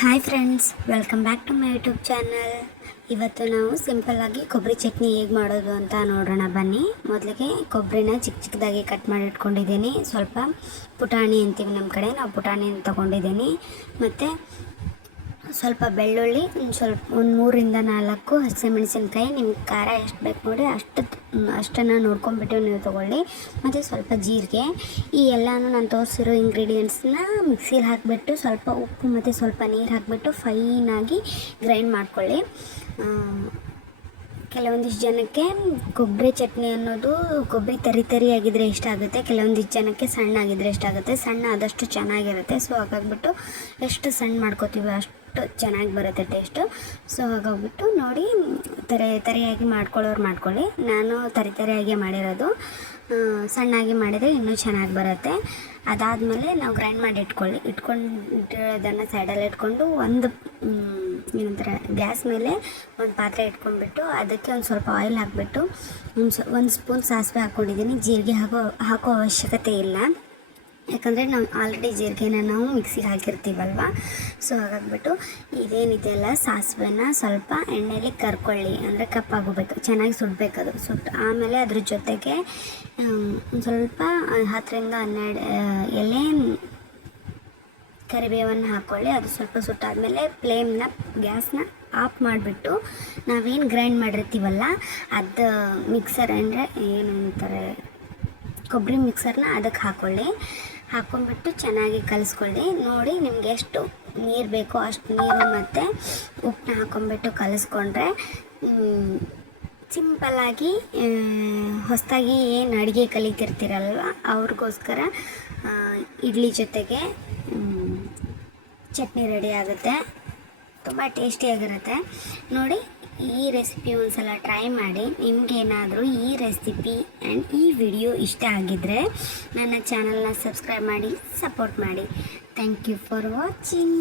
Hi friends, welcome back to my YouTube channel. ಇವತ್ತು ನಾವು ಸಿಂಪಲ್ಲಾಗಿ ಕೊಬ್ಬರಿ ಚಟ್ನಿ ಹೇಗೆ ಮಾಡೋದು ಅಂತ ನೋಡೋಣ ಬನ್ನಿ. ಮೊದಲಿಗೆ ಕೊಬ್ಬರಿನ ಚಿಕ್ಕ ಚಿಕ್ಕದಾಗಿ ಕಟ್ ಮಾಡಿ ಇಟ್ಕೊಂಡಿದ್ದೀನಿ. ಸ್ವಲ್ಪ ಪುಟಾಣಿ ಅಂತೀವಿ ನಮ್ಮ ಕಡೆ, ನಾವು ಪುಟಾಣಿ ತೊಗೊಂಡಿದ್ದೀನಿ. ಮತ್ತು ಸ್ವಲ್ಪ ಬೆಳ್ಳುಳ್ಳಿ, ಒಂದು 3-4 ಹಸಿಮೆಣಸಿನ್ಕಾಯಿ, ನಿಮ್ಗೆ ಖಾರ ಎಷ್ಟು ಬೇಕು ನೋಡಿ ಅಷ್ಟನ್ನು ನೋಡ್ಕೊಂಬಿಟ್ಟು ನೀವು ತೊಗೊಳ್ಳಿ. ಮತ್ತು ಸ್ವಲ್ಪ ಜೀರಿಗೆ. ಈ ಎಲ್ಲನೂ ನಾನು ತೋರಿಸಿರೋ ಇಂಗ್ರೀಡಿಯೆಂಟ್ಸ್ನ ಮಿಕ್ಸಿಲಿ ಹಾಕಿಬಿಟ್ಟು ಸ್ವಲ್ಪ ಉಪ್ಪು ಮತ್ತು ಸ್ವಲ್ಪ ನೀರು ಹಾಕಿಬಿಟ್ಟು ಫೈನಾಗಿ ಗ್ರೈಂಡ್ ಮಾಡ್ಕೊಳ್ಳಿ. ಕೆಲವೊಂದಿಷ್ಟು ಜನಕ್ಕೆ ಕೊಬ್ಬರಿ ಚಟ್ನಿ ಅನ್ನೋದು ಕೊಬ್ಬರಿ ತರಿಯಾಗಿದ್ದರೆ ಇಷ್ಟ ಆಗುತ್ತೆ, ಕೆಲವೊಂದಿಷ್ಟು ಜನಕ್ಕೆ ಸಣ್ಣ ಆಗಿದ್ದರೆ ಇಷ್ಟ ಆಗುತ್ತೆ. ಸಣ್ಣ ಆದಷ್ಟು ಚೆನ್ನಾಗಿರುತ್ತೆ. ಸೊ ಹಾಗಾಗ್ಬಿಟ್ಟು ಎಷ್ಟು ಸಣ್ಣ ಮಾಡ್ಕೋತೀವಿ ಅಷ್ಟು ಚೆನ್ನಾಗಿ ಬರುತ್ತೆ ಟೇಸ್ಟು. ಸೊ ಹಾಗಾಗ್ಬಿಟ್ಟು ನೋಡಿ, ತರಿಯಾಗಿ ಮಾಡ್ಕೊಳ್ಳೋರು ಮಾಡ್ಕೊಳ್ಳಿ. ನಾನು ತರಿಯಾಗಿ ಮಾಡಿರೋದು. ಸಣ್ಣಾಗಿ ಮಾಡಿದರೆ ಇನ್ನೂ ಚೆನ್ನಾಗಿ ಬರುತ್ತೆ. ಅದಾದಮೇಲೆ ನಾವು ಗ್ರೈಂಡ್ ಮಾಡಿ ಇಟ್ಕೊಂಡಿರೋದನ್ನು ಸೈಡಲ್ಲಿ ಇಟ್ಕೊಂಡು ಏನಂತಾರೆ, ಗ್ಯಾಸ್ ಮೇಲೆ ಒಂದು ಪಾತ್ರೆ ಇಟ್ಕೊಂಡ್ಬಿಟ್ಟು ಅದಕ್ಕೆ ಒಂದು ಸ್ವಲ್ಪ ಆಯಿಲ್ ಹಾಕಿಬಿಟ್ಟು ಒಂದು ಸ್ಪೂನ್ ಸಾಸಿವೆ ಹಾಕ್ಕೊಂಡಿದ್ದೀನಿ. ಜೀರಿಗೆ ಹಾಕೋ ಅವಶ್ಯಕತೆ ಇಲ್ಲ, ಯಾಕಂದರೆ ನಾವು ಆಲ್ರೆಡಿ ಜೀರಿಗೆನ ನಾವು ಮಿಕ್ಸಿಗೆ ಹಾಕಿರ್ತೀವಲ್ವ. ಸೊ ಹಾಗಾಗ್ಬಿಟ್ಟು ಇದೇನಿದೆಯಲ್ಲ ಸಾಸಿವೆನ ಸ್ವಲ್ಪ ಎಣ್ಣೆಯಲ್ಲಿ ಕರ್ಕೊಳ್ಳಿ, ಅಂದರೆ ಕಪ್ಪಾಗೋಬೇಕು, ಚೆನ್ನಾಗಿ ಸುಡಬೇಕದು. ಆಮೇಲೆ ಅದ್ರ ಜೊತೆಗೆ ಒಂದು ಸ್ವಲ್ಪ 10-12 ಎಲೆ ಕರಿಬೇವನ್ನು ಹಾಕ್ಕೊಳ್ಳಿ. ಅದು ಸ್ವಲ್ಪ ಸುಟ್ಟಾದಮೇಲೆ ಗ್ಯಾಸ್ನ ಆಫ್ ಮಾಡಿಬಿಟ್ಟು ನಾವೇನು ಗ್ರೈಂಡ್ ಮಾಡಿರ್ತೀವಲ್ಲ ಅದು ಮಿಕ್ಸರ್, ಅಂದರೆ ಏನು ಅಂತಾರೆ, ಕೊಬ್ಬರಿ ಮಿಕ್ಸರ್ನ ಅದಕ್ಕೆ ಹಾಕ್ಕೊಂಡ್ಬಿಟ್ಟು ಚೆನ್ನಾಗಿ ಕಲಿಸ್ಕೊಳ್ಳಿ. ನೋಡಿ, ನಿಮ್ಗೆ ಎಷ್ಟು ನೀರು ಬೇಕೋ ಅಷ್ಟು ನೀರು ಮತ್ತು ಉಪ್ಪನ್ನ ಹಾಕ್ಕೊಂಡ್ಬಿಟ್ಟು ಕಲಿಸ್ಕೊಂಡ್ರೆ ಸಿಂಪಲ್ಲಾಗಿ ಹೊಸದಾಗಿ ಏನು ಅಡುಗೆ ಕಲಿತಿರ್ತೀರಲ್ವ ಅವ್ರಿಗೋಸ್ಕರ ಇಡ್ಲಿ ಜೊತೆಗೆ ಚಟ್ನಿ ರೆಡಿ ಆಗುತ್ತೆ. ತುಂಬ ಟೇಸ್ಟಿಯಾಗಿರುತ್ತೆ. ನೋಡಿ, ಈ ರೆಸಿಪಿ ಒಂದ್ಸಲ ಟ್ರೈ ಮಾಡಿ. ನಿಮಗೇನಾದರೂ ಈ ರೆಸಿಪಿ ಆ್ಯಂಡ್ ಈ ವಿಡಿಯೋ ಇಷ್ಟ ಆಗಿದ್ದರೆ ನನ್ನ ಚಾನಲ್ನ ಸಬ್ಸ್ಕ್ರೈಬ್ ಮಾಡಿ, ಸಪೋರ್ಟ್ ಮಾಡಿ. Thank you for watching.